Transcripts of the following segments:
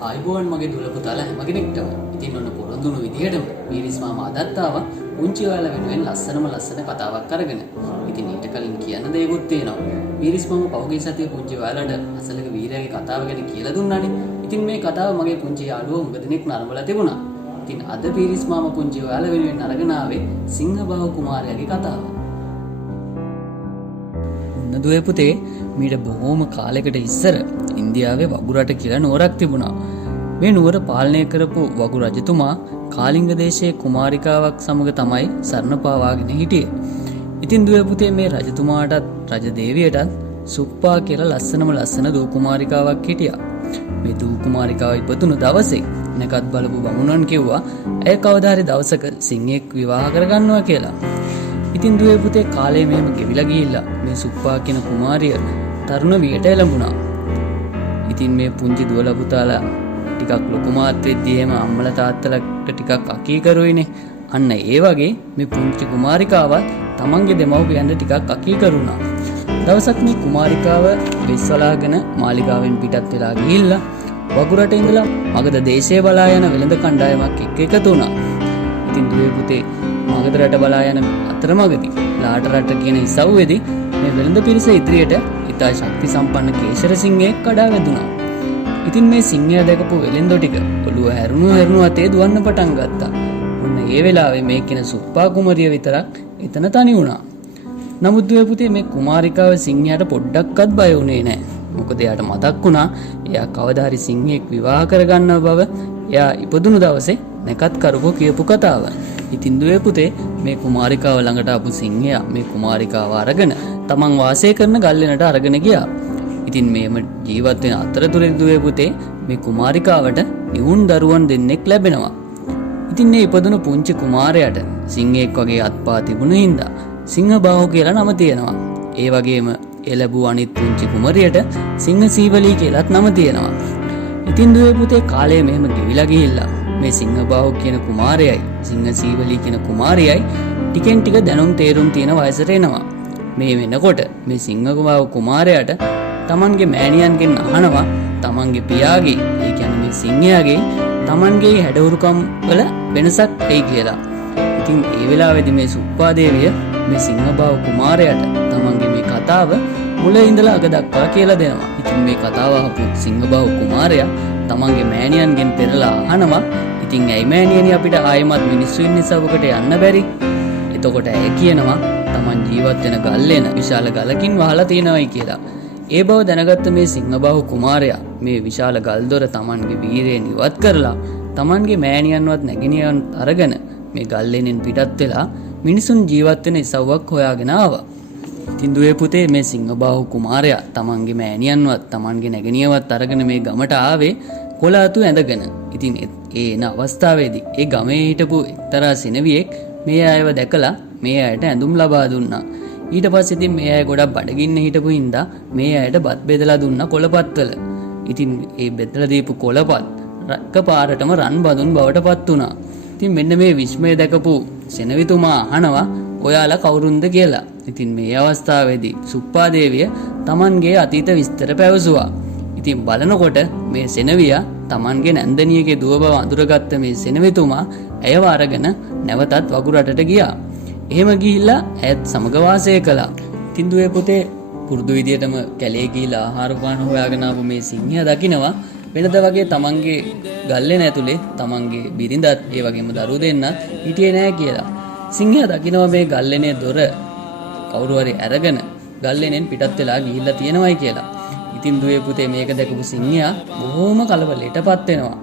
ආයිබෝවන් මගේ දුර පුතාලා හැම කෙනෙක්ටම. ඉතින් ඔන්න පොරොන්දුණු විදිහටම පීරිස් මාමා අදත් ආවා පුංචි ඔයාලා වෙනුවෙන් ලස්සන කතාවක් අරගෙන. ඉතින් ඊට කලින් කියන්න දෙයක්ත් තියෙනවා. පීරිස් මාමා පහුගිය සතියේ පුංචි ඔයාලට අසලක වීරයාගේ කතාව ගැන කියලා දුන්නානේ. ඉතින් මේ කතාව මගේ පුංචි යාළුවෝ උඟ දෙනෙක් නරඹලා තිබුණා. ඉතින් අද පීරිස් මාමා පුංචි ඔයාලා වෙනුවෙන් අරගෙන ආවේ සිංහබාහු කුමාරයාගේ කතාව. දුවේ පුතේ මීට බොහෝම කාලයකට ඉස්සර ඉන්දියාවේ වගුරට කියලා නුවරක් තිබුණා. මේ නුවර පාලනය කරපු වගු රජතුමා කාලිංග දේශයේ කුමාරිකාවක් සමග තමයි සරණ පාවාගෙන හිටියේ. ඉතින් දුවේ පුතේ මේ රජතුමාටත් රජදේවියටත් සුප්පා කියලා ලස්සන දූ කුමාරිකාවක් හිටියා. මේ දූ කුමාරිකාව ඉපදුණු දවසේ නැකත් බලපු බමුණන් කිව්වා ඇය කවදා හරි දවසක සිංහෙක් විවාහ කරගන්නවා කියලා. ඉතින් දුවේ පුතේ කාලේ මෙහෙම ගෙවිලා ගිහිල්ලා මේ සුප්පා කියන කුමාරිය තරුණ වියට එළඹුණා. ඉතින් මේ පුංචි දුවලා පුතාලා ටිකක් ලොකු මාත් වෙද්දී එහෙම අම්මලා තාත්තලාට ටිකක් අකීකරුයිනේ. අන්න ඒ වගේ මේ පුංචි කුමාරිකාවත් තමන්ගේ දෙමව්පියන්ට ටිකක් අකීකරුණා. දවසක් මේ කුමාරිකාව වෙස්වලාගෙන මාලිගාවෙන් පිටත් වෙලා ගිහිල්ලා වගුරට ඉඳලා මගධ දේශයේ බලා යන වෙළඳ කණ්ඩායමක් එක්ක එකතු වුණා. ඉතින් දුවේ පුතේ මගධ රට බලා යන අතරමඟදී ලාට රට කියන ඉසව්වේදී මේ වෙළඳ පිරිස ඉදිරියට ඉතා ශක්ති සම්පන්න කේශර සිංහයෙක් කඩා වැදුණා. ඉතින් මේ සිංහයා දැකපු වෙළෙන්දෝ ටික ඔළුව හැරුණු අතේ දුවන්න පටන් ගත්තා. ඔන්න ඒ වෙලාවේ මේ කියන සුප්පා කුමරිය විතරක් එතන තනි වුණා. නමුත් දුවේ පුතේ මේ කුමාරිකාව සිංහයාට පොඩ්ඩක්වත් බය වුණේ නැහැ. මොකද එයාට මතක් වුණා එයා කවදා හරි සිංහෙක් විවාහ කරගන්නව බව එයා ඉපදුණු දවසේ නැකත් කරපු කියපු කතාව. ඉතින් දුවේ පුතේ මේ කුමාරිකාව ළඟට ආපු සිංහයා මේ කුමාරිකාව අරගෙන තමන් වාසය කරන ගල්ලෙනට අරගෙන ගියා. ඉතින් මේම ජීවත් වෙන අතරතුරේ දුවේ පුතේ මේ කුමාරිකාවට නිවුන් දරුවන් දෙන්නෙක් ලැබෙනවා. ඉතින් මේ ඉපදුණු පුංචි කුමාරයාට සිංහෙක් වගේ අත්පා තිබුණු හින්දා සිංහබාහු කියලා නම තියෙනවා. ඒ වගේම ඒ ලැබූ අනිත් පුංචි කුමරියට සිංහසීවලී කියලාත් නම තියෙනවා. ඉතින් දුවේ පුතේ කාලය මෙහෙම ගෙවිලා ගිහිල්ලා මේ සිංහබාහු කියන කුමාරයයි සිංහසීවලී කියන කුමාරියයි ටිකෙන් ටික දැනුම් තේරුම් තියෙන වයසට එනවා. මේ වෙනකොට මේ සිංහබාහු කුමාරයාට තමන්ගේ මෑණියන්ගෙන් අහනවා තමන්ගේ පියාගේ ඒ කියන්නේ මේ සිංහයාගේ තමන්ගේ හැඩවුරුකම් වල වෙනසක් ඇයි කියලා. ඉතින් ඒ වෙලාවේදී මේ සුප්පා දේවිය මේ සිංහබාහු කුමාරයාට තමන්ගේ මේ කතාව මුල ඉඳලා අග දක්වා කියලා දෙනවා. ඉතින් මේ කතාව අහපු සිංහබාහු කුමාරයා තමන්ගේ මෑණියන්ගෙන් පෙරලා අහනවා ඉතින් ඇයි මෑණියනි අපිට ආයෙමත් මිනිස්සු ඉන්න සවකට යන්න බැරි? එතකොට ඇය කියනවා තමන් ජීවත් වෙන ගල්ලෙන විශාල ගලකින් වහලා තියෙනවයි කියලා. ඒ බව දැනගත්ත මේ සිංහබාහු කුමාරයා මේ විශාල ගල්දොර තමන්ගේ වීරයෙන් ඉවත් කරලා තමන්ගේ මෑණියන්වත් නැගිනියන් අරගෙන මේ ගල්ලෙනෙන් පිටත් වෙලා මිනිසුන් ජීවත් වෙන ඉසව්වක් හොයාගෙන ආවා. ඉතින් දුවේ පුතේ මේ සිංහබාහු කුමාරයා තමන්ගේ මෑණියන්වත් තමන්ගේ නැගිනියවත් අරගෙන මේ ගමට ආවේ කොළ අතු ඇඳගෙන. ඉතින් ඒ එන අවස්ථාවේදී ඒ ගමේ හිටපු එක්තරා සිනවියෙක් මේ අයව දැකලා මේ අයට ඇඳුම් ලබා දුන්නා. ඊට පස්සේ ඉතින් මේ අය ගොඩක් බඩගින්න හිටපු හින්දා මේ අයට බත් බෙදලා දුන්නා කොළපත්වල. ඉතින් ඒ බෙදලා දීපු කොළපත් එකපාරටම රන් බඳුන් බවට පත් වුණා. ඉතින් මෙන්න මේ විස්මය දැකපු සෙනවිතුමා අහනවා ඔයාලා කවුරුන්ද කියලා. ඉතින් මේ අවස්ථාවේදී සුප්පා දේවිය තමන්ගේ අතීත විස්තර පැවසුවා. ඉතින් බලනකොට මේ සෙනවියා තමන්ගේ නැන්දනියගේ දුව බව අඳුරගත්ත මේ සෙනවිතුමා ඇයව අරගෙන නැවතත් වගුරටට ගියා. එහෙම ගිහිල්ලා ඇයත් සමග වාසය කළා. ඉතින් දුවේ පුතේ පුරුදු විදියටම කැලේ ගිහිල්ලා ආහාර පාන හොයාගෙන ආපු මේ සිංහයා දකිනවා වෙනද වගේ තමන්ගේ ගල්ලෙන ඇතුලේ තමන්ගේ බිරිඳත් ඒ වගේම දරුවෝ දෙන්නත් හිටියේ නැහැ කියලා. සිංහයා දකිනවා මේ ගල්ලෙනේ දොර කවුරු හරි අරගෙන ගල්ලෙනෙන් පිටත් වෙලා ගිහිල්ලා තියෙනවයි කියලා. ඉතින් දුවේ පුතේ මේක දැකපු සිංහයා බොහොම කලබලයටපත් වෙනවා.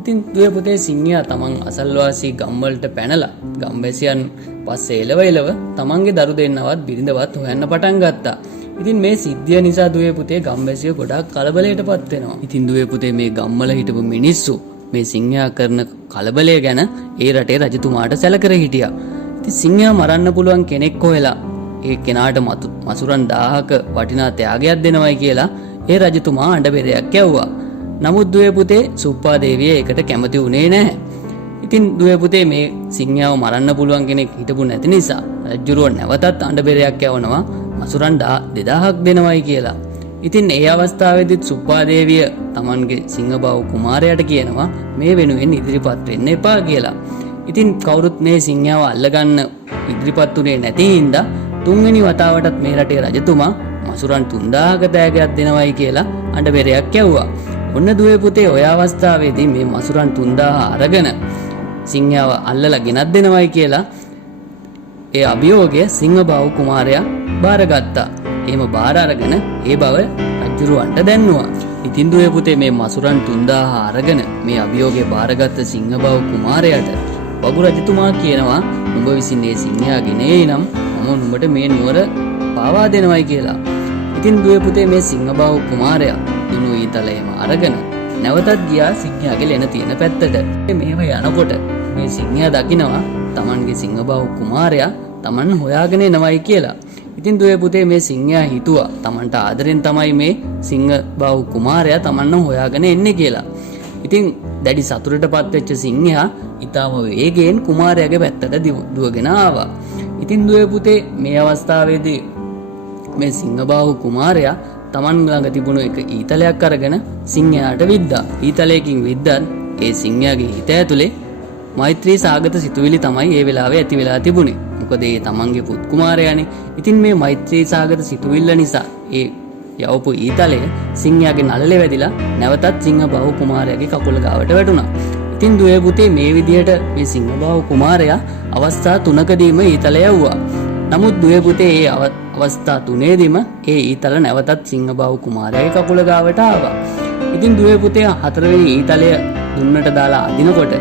ඉතින් දුවේ පුතේ සිංහයා තමන් අසල්වාසී ගම්වලට පැනලා ගම්වැසියන් පස්සේ එලව තමන්ගේ දරු දෙන්නවත් බිරිඳවත් හොයන්න පටන් ගත්තා. ඉතින් මේ සිද්ධිය නිසා දුවේ පුතේ ගම්වැසියෝ ගොඩක් කලබලයටපත් වෙනවා. ඉතින් දුවේ පුතේ මේ ගම්වල හිටපු මිනිස්සු මේ සිංහයා කරන කලබලය ගැන ඒ රටේ රජතුමාට සැලකර හිටියා. ඉතින් සිංහයා මරන්න පුළුවන් කෙනෙක් හොයලා ඒ කෙනාට මසුරන් 1000ක වටිනා ත්‍යාගයක් දෙනවයි කියලා ඒ රජතුමා අඬබෙරයක් යවුවා. නමුත් දුවේ පුතේ සුප්පා දේවිය ඒකට කැමති වුණේ නැහැ. ඉතින් දුවේ පුතේ මේ සිංහයාව මරන්න පුළුවන් කෙනෙක් හිටපු නැති නිසා රජුරුව නැවතත් අඬබෙරයක් යවනවා මසුරන් 2000ක් දෙනවයි කියලා. ඉතින් ඒ අවස්ථාවේදීත් සුප්පාදේවිය තමන්ගේ සිංහබාහු කුමාරයාට කියනවා මේ වෙනුවෙන් ඉදිරිපත් වෙන්න එපා කියලා. ඉතින් කවුරුත් මේ සිංහයාව අල්ලගන්න ඉදිරිපත් උනේ නැති හින්දා තුන්වෙනි වතාවටත් මේ රටේ රජතුමා මසුරන් 3000ක තෑගයක් දෙනවයි කියලා අඬබෙරයක් යවුවා. ඔන්න දුවේ පුතේ ඔය අවස්ථාවේදී මේ මසුරන් 3000 අරගෙන සිංහයාව අල්ලලා ගෙනත් දෙනවයි කියලා ඒ අභියෝගය සිංහබාහු කුමාරයා බාරගත්තා. එහෙම බාර අරගෙන ඒ බව රජුරවන්ට දැන්නුවා. ඉතින් දුවේ පුතේ මේ මසුරන් 3000 අරගෙන මේ අභියෝගය බාරගත්ත සිංහබාහු කුමාරයාට වගු රජතුමා කියනවා නුඹ විසින් මේ සිංහයා ගෙනේ නම් මම නුඹට මේ නුවර පාවා දෙනවයි කියලා. ඉතින් දුවේ පුතේ මේ සිංහබාහු කුමාරයා දුනු ඊතලයම අරගෙන නැවතත් ගියා සිංහයාගේ ලෙන තියෙන පැත්තට. මේව යනකොට මේ සිංහයා දකිනවා තමන්ගේ සිංහබාහු කුමාරයා තමන් හොයාගෙන එනවයි කියලා. ඉතින් දුවේ පුතේ මේ සිංහයා හිතුවා තමන්ට ආදරෙන් තමයි මේ සිංහබාහු කුමාරයා තමන්ව හොයාගෙන එන්නේ කියලා. ඉතින් දැඩි සතුටටපත් වෙච්ච සිංහයා ඊටම වේගයෙන් කුමාරයාගේ පැත්තට දුවගෙන ආවා. ඉතින් දුවේ පුතේ මේ අවස්ථාවේදී මේ සිංහබාහු කුමාරයා තමන් ළඟ තිබුණු එක ඊතලයක් අරගෙන සිංහයාට විද්දා. ඊතලයකින් විද්දත් ඒ සිංහයාගේ හිත ඇතුලේ මෛත්‍රී සාගත සිතුවිලි තමයි ඒ වෙලාවේ ඇති වෙලා තිබුණේ. මොකද ඒ තමන්ගේ පුත් කුමාරයානේ. ඉතින් මේ මෛත්‍රී සාගත සිතුවිල්ල නිසා ඒ යවපු ඊතලය සිංහයාගේ නළලේ වැදිලා නැවතත් සිංහබාහු කුමාරයාගේ කකුල ගාවට වැටුණා. ඉතින් දුවේ පුතේ මේ විදිහට මේ සිංහබාහු කුමාරයා අවස්ථා 3කදීම ඊතලය යවුවා. නමුත් දුවේ පුතේ ඒ අවස්ථා 3ෙදිම ඒ ඊතල නැවතත් සිංහබාහු කුමාරයාගේ කකුල ගාවට ආවා. ඉතින් දුවේ පුතේ 4වෙනි ඊතලය දුන්නට දාලා අදිනකොට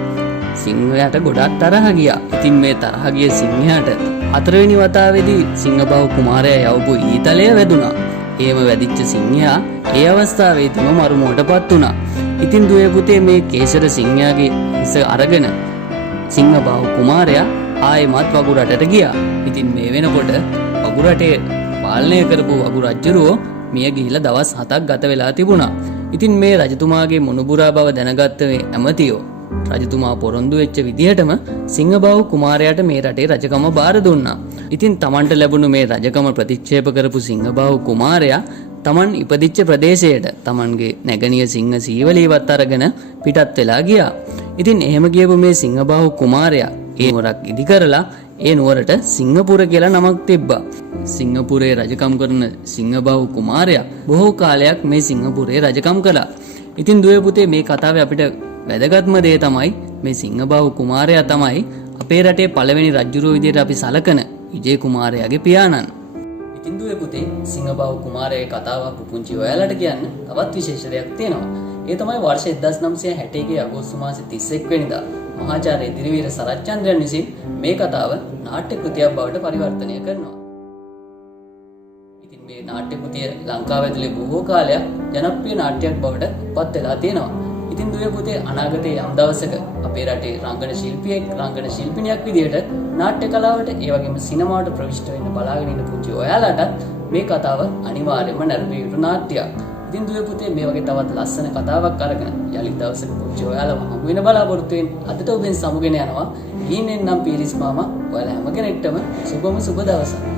සිංහයාට ගොඩක් තරහ ගියා. ඉතින් මේ තරහ ගිය සිංහයාට 4වෙනි වතාවේදී සිංහබාහු කුමාරයා යවපු ඊතලය වැදුනා. එහෙම වැදිච්ච සිංහයා ඒ අවස්ථාවේදීම මරුමුවටපත් වුණා. ඉතින් දුවේ පුතේ මේ කේසර සිංහයාගේ හිස අරගෙන සිංහබාහු කුමාරයා ආයෙමත් වගු රටට ගියා. ඉතින් මේ වෙනකොට වගු රටේ පාලනය කරපු වගු රජුරෝ මිය ගිහිලා දවස් 7ක් ගත වෙලා තිබුණා. ඉතින් මේ රජතුමාගේ මොනුබුරා බව දැනගත්ත මේ ඇමතියෝ රජතුමා පොරොන්දු වෙච්ච විදිහටම සිංහබාහු කුමාරයාට මේ රටේ රජකම බාර දුන්නා. ඉතින් තමන්ට ලැබුණු මේ රජකම ප්‍රතික්ෂේප කරපු සිංහබාහු කුමාරයා තමන් ඉපදිච්ච ප්‍රදේශයට තමන්ගේ නැගණිය සිංහ සීවලීවත් අරගෙන පිටත් වෙලා ගියා. ඉතින් එහෙම ගියපු මේ සිංහබාහු කුමාරයා ඒ නුවරක් ඉදි කරලා ඒ නුවරට සිංහපුර කියලා නමක් තිබ්බා. සිංහපුරේ රජකම් කරන සිංහබාහු කුමාරයා බොහෝ කාලයක් මේ සිංහපුරේ රජකම් කළා. ඉතින් දුවේ පුතේ මේ කතාවේ අපිට වැදගත්ම දේ තමයි මේ සිංහබාහු කුමාරයා තමයි අපේ රටේ පළවෙනි රජුරෝ විදිහට අපි සලකන විජේ කුමාරයාගේ පියාණන්. ඉතින් දුවේ පුතේ සිංහබාහු කුමාරයාගේ කතාව පුංචි ඔයාලට කියන්න තවත් විශේෂ දෙයක් තියෙනවා. ඒ තමයි වර්ෂ 1961 අගෝස්තු මාසේ 31 වෙනිදා මහාචාර්ය දිරිවීර සරච්චන්ද්‍රයන් විසින් මේ කතාව නාට්‍ය කෘතියක් බවට පරිවර්තනය කරනවා. ඉතින් මේ නාට්‍ය කෘතිය ලංකාව ඇතුලේ බොහෝ කාලයක් ජනප්‍රිය නාට්‍යයක් බවට පත් වෙලා තියෙනවා. ඉතින් දුවේ පුතේ අනාගතයේ යම් දවසක අපේ රටේ රංගන ශිල්පියෙක් රංගන ශිල්පිනියක් විදිහට නාට්‍ය කලාවට ඒ වගේම සිනමාවට ප්‍රවිෂ්ඨ වෙන්න බලාගෙන ඉන්න පුංචි ඔයාලට මේ කතාව අනිවාර්යයෙන්ම නැරඹිය යුතු නාට්‍යයක්. ඉතින් දුවේ පුතේ මේ වගේ තවත් ලස්සන කතාවක් අරගෙන යලිත් දවසක පුංචි ඔයාලව හමු වෙන බලාපොරොත්තු වෙන අදට ඔබෙන් සමුගෙන යනවා. ඊනෙන් නම් පීරිස් මාමා ඔයාලා හැම කෙනෙක්ටම සුබම සුබ දවසක්.